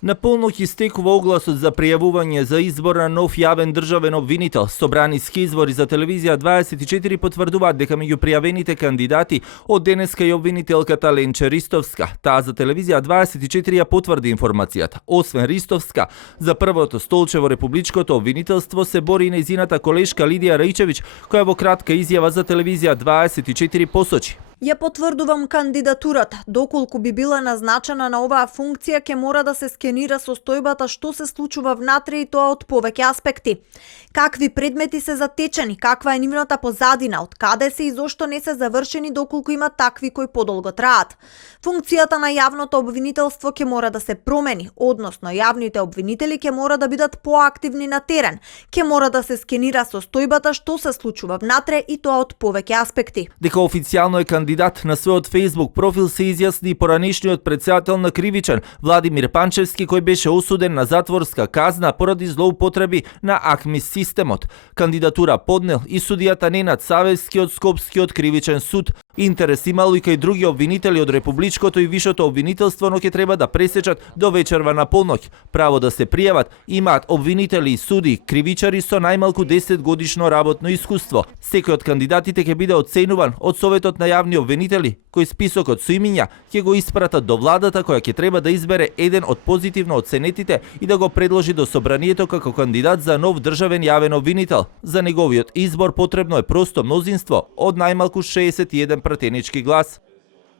На полноќ истекува огласот за пријавување за избор на нов јавен државен обвинител. Собраниски извори за телевизија 24 потврдуваат дека меѓу пријавените кандидати од денеска и обвинителката Ленче Ристовска. Таа за телевизија 24 ја потврди информацијата. Освен Ристовска, за првото столче во републичкото обвинителство се бори и нејзината колешка Лидија Рајчевиќ, која во кратка изјава за телевизија 24 посочи: Ја потврдувам кандидатурата. Доколку би била назначена на оваа функција, ќе мора да се скенира состојбата што се случува внатре и тоа од повеќе аспекти. Какви предмети се затечени, каква е нивната позадина, од каде се и зошто не се завршени доколку има такви кои подолго траат. Функцијата на јавното обвинителство ќе мора да се промени, односно јавните обвинители ќе мора да бидат поактивни на терен, ќе мора да се скенира состојбата што се случува внатре и тоа од повеќе аспекти. Дека официјално е кандидат на својот Facebook профил се изјасни поранешниот претседател на Кривичен Владимир Панчевски, кој беше осуден на затворска казна поради злоупотреби на АКМИ системот. Кандидатура поднел и судијата Ненад Савевски од Скопскиот Кривичен суд. Интерес имало и кај други обвинители од републичкото и вишето обвинителство, но ќе треба да пресечат до вечерва на полноќ. Право да се пријават имаат обвинители и суди, кривичари со најмалку 10 годишно работно искуство. Секој од кандидатите ќе биде оценуван од Советот на јавни обвинители, кој списокот со имиња ќе го испратат до владата, која ќе треба да избере еден од позитивно оценетите и да го предложи до собранието како кандидат за нов државен јавен обвинител. За неговиот избор потребно е просто мнозинство од најмалку 61 пратенички глас.